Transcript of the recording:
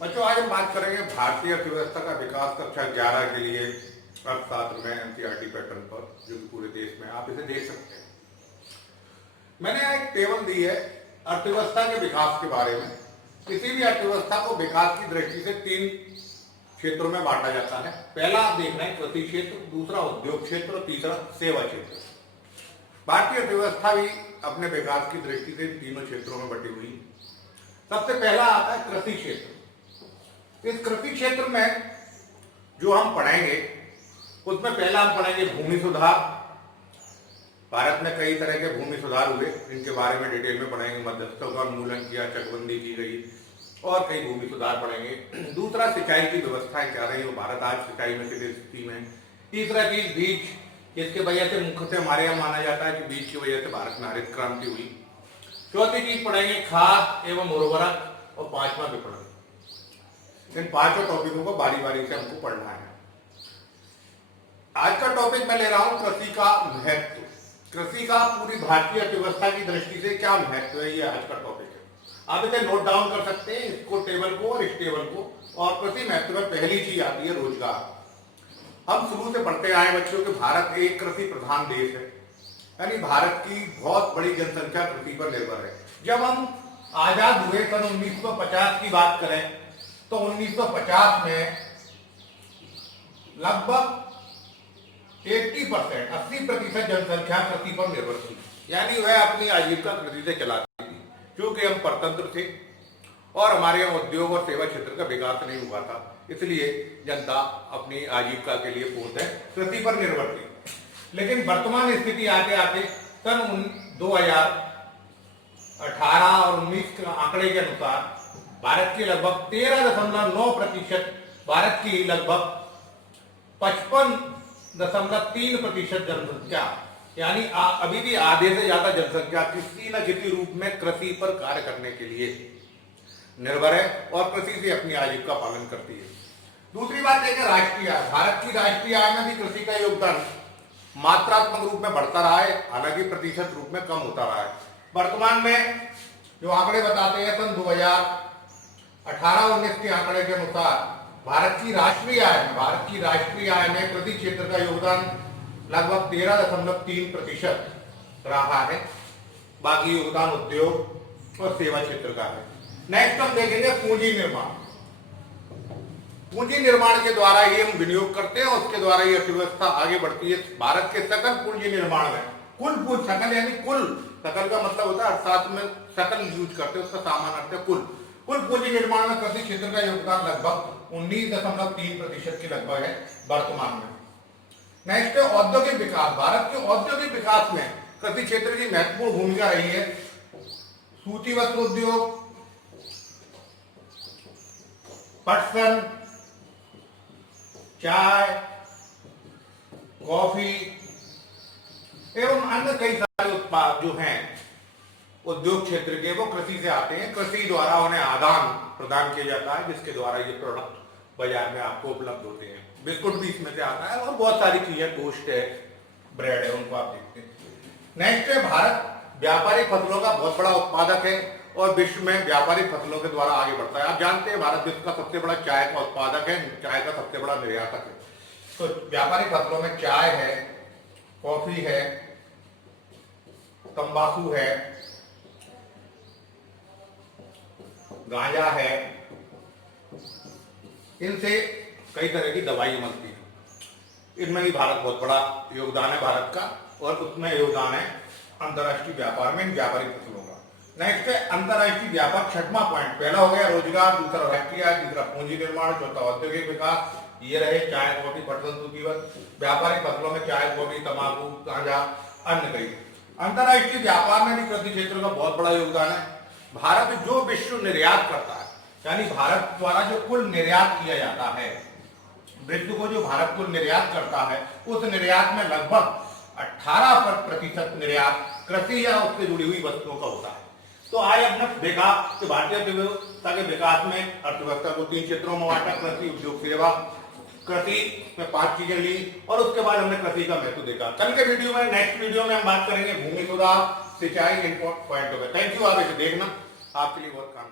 बच्चों, आज हम बात करेंगे भारतीय अर्थव्यवस्था का विकास कक्षा 11 के लिए अर्थशास्त्र में एनसीईआरटी पैटर्न पर, जो कि पूरे देश में आप इसे देख सकते हैं। मैंने यहाँ एक टेबल दी है अर्थव्यवस्था के विकास के बारे में। किसी भी अर्थव्यवस्था को विकास की दृष्टि से 3 क्षेत्रों में बांटा जाता है। पहला आप देख रहे हैं कृषि क्षेत्र, दूसरा उद्योग क्षेत्र और तीसरा सेवा क्षेत्र। भारतीय अर्थव्यवस्था भी अपने विकास की दृष्टि से इन तीनों क्षेत्रों में बटी हुई है। सबसे पहला आता है कृषि क्षेत्र। इस कृषि क्षेत्र में जो हम पढ़ेंगे उसमें पहला हम पढ़ेंगे भूमि सुधार। भारत में कई तरह के भूमि सुधार हुए, इनके बारे में डिटेल में पढ़ेंगे। मध्यस्थों का उन्मूलन किया, चकबंदी की गई और कई भूमि सुधार पढ़ेंगे। दूसरा, सिंचाई की व्यवस्थाएं क्या रही, भारत आज सिंचाई में किस स्थिति में। तीसरा चीज बीज, जिसके वजह से मुख्यतः हमारे यहाँ माना जाता है कि बीज की वजह से भारत में हरित क्रांति हुई। चौथी चीज पढ़ेंगे खाद एवं उर्वरक और पांचवा विपणन। इन पांचों टॉपिकों को बारी बारी से हमको पढ़ना है। आज का टॉपिक मैं ले रहा हूं कृषि का महत्व। कृषि का पूरी भारतीय अर्थव्यवस्था की दृष्टि से क्या महत्व है, ये आज का टॉपिक है। आप इसे नोट डाउन कर सकते हैं, इसको टेबल को और इस टेबल को। और कृषि महत्व में पहली चीज आती है रोजगार। हम शुरू से पढ़ते आए बच्चों कि भारत एक कृषि प्रधान देश है, यानी भारत की बहुत बड़ी जनसंख्या कृषि पर निर्भर है। जब हम आजाद हुए सन 1950 की बात करें तो 1950 में लगभग 80% जनसंख्या कृषि पर निर्भर थी, यानी वह अपनी आजीविका कृषि से चलाती थी। क्योंकि हम परतंत्र थे और हमारे यहाँ उद्योग और सेवा क्षेत्र का विकास नहीं हुआ था, इसलिए जनता अपनी आजीविका के लिए पूर्णतः कृषि पर निर्भर थी। लेकिन वर्तमान स्थिति आते आते सन 2018 और 19 के आंकड़े के अनुसार भारत की लगभग 13.9%, भारत की लगभग 55.3% जनसंख्या, यानी अभी भी आधे से ज्यादा जनसंख्या किसी न किसी रूप में कृषि पर कार्य करने के लिए निर्भर है और कृषि से अपनी आजीविका पालन करती है। दूसरी बात है कि राष्ट्रीय आय। भारत की राष्ट्रीय आय में भी कृषि का योगदान मात्रात्मक रूप में बढ़ता रहा है, हालांकि प्रतिशत रूप में कम होता रहा है। वर्तमान में जो आंकड़े बताते हैं सन 2018-19 के आंकड़े के अनुसार भारत की राष्ट्रीय आय में कृषि क्षेत्र का योगदान लगभग 13.3% रहा है। बाकी योगदान उद्योग और सेवा क्षेत्र का है। नेक्स्ट हम देखेंगे पूंजी निर्माण। पूंजी निर्माण के द्वारा ही हम विनियोग करते हैं और उसके द्वारा ही अर्थव्यवस्था आगे बढ़ती है। भारत के सकल पूंजी निर्माण में सकल यानी कुल, सकल का मतलब होता है अर्थशास्त्र में सकल यूज करते हैं, उसका सामान्य अर्थ है कुल पूंजी निर्माण में कृषि क्षेत्र का योगदान लगभग 19.3% के लगभग है वर्तमान में। नेक्स्ट है औद्योगिक विकास। भारत के औद्योगिक विकास में कृषि क्षेत्र की महत्वपूर्ण भूमिका रही है। सूती वस्त्र उद्योग, पटसन, चाय, कॉफी एवं अन्य कई सारे उत्पाद जो हैं उद्योग क्षेत्र के, वो कृषि से आते हैं। कृषि द्वारा उन्हें आदान प्रदान किया जाता है, जिसके द्वारा ये प्रोडक्ट बाजार में आपको उपलब्ध होते हैं। बिस्कुट भी इसमें से आता है और बहुत सारी चीजें, टोस्ट है, ब्रेड है, उनको आप देखते हैं। नेक्स्ट है भारत व्यापारिक फसलों का बहुत बड़ा उत्पादक है और विश्व में व्यापारिक फसलों के द्वारा आगे बढ़ता है। आप जानते हैं भारत विश्व का सबसे बड़ा चाय का उत्पादक है, चाय का सबसे बड़ा निर्यातक है। तो व्यापारिक फसलों में चाय है, कॉफी है, तंबाकू है, गांजा है, इनसे कई तरह की दवाई बनती है। इनमें भी भारत बहुत बड़ा योगदान है भारत का, और उसमें योगदान है अंतर्राष्ट्रीय व्यापार में व्यापारिक फसलों का। नेक्स्ट है अंतर्राष्ट्रीय व्यापार, छठवां पॉइंट। पहला हो गया रोजगार, दूसरा राष्ट्रीय आय, तीसरा पूंजी निर्माण, चौथा औद्योगिक विकास। ये रहे चाय, कॉफी, पटसन, सूती वस्त्र। व्यापारिक फसलों में चाय, कॉफी, तंबाकू, गांजा, अन्य कई। अंतर्राष्ट्रीय व्यापार में भी कृषि क्षेत्र का बहुत बड़ा योगदान है। भारत जो विश्व निर्यात करता है, यानी भारत द्वारा जो कुल निर्यात किया जाता है, विश्व को जो भारत कुल निर्यात करता है, उस निर्यात में लगभग 18% निर्यात कृषि या उससे जुड़ी हुई वस्तुओं का होता है। तो आज हमने देखा कि भारतीय अर्थव्यवस्था के विकास में अर्थव्यवस्था को 3 क्षेत्रों में बांटा, कृषि, उद्योग, सेवा। कृषि में 5 चीजें ली और उसके बाद हमने कृषि का महत्व देखा। कल के वीडियो में, नेक्स्ट वीडियो में हम बात करेंगे भूमि सुधार, सिंचाई, इम्पोर्ट पॉइंट हो गए। Thank you. आप इसे देखना, आपके लिए बहुत काम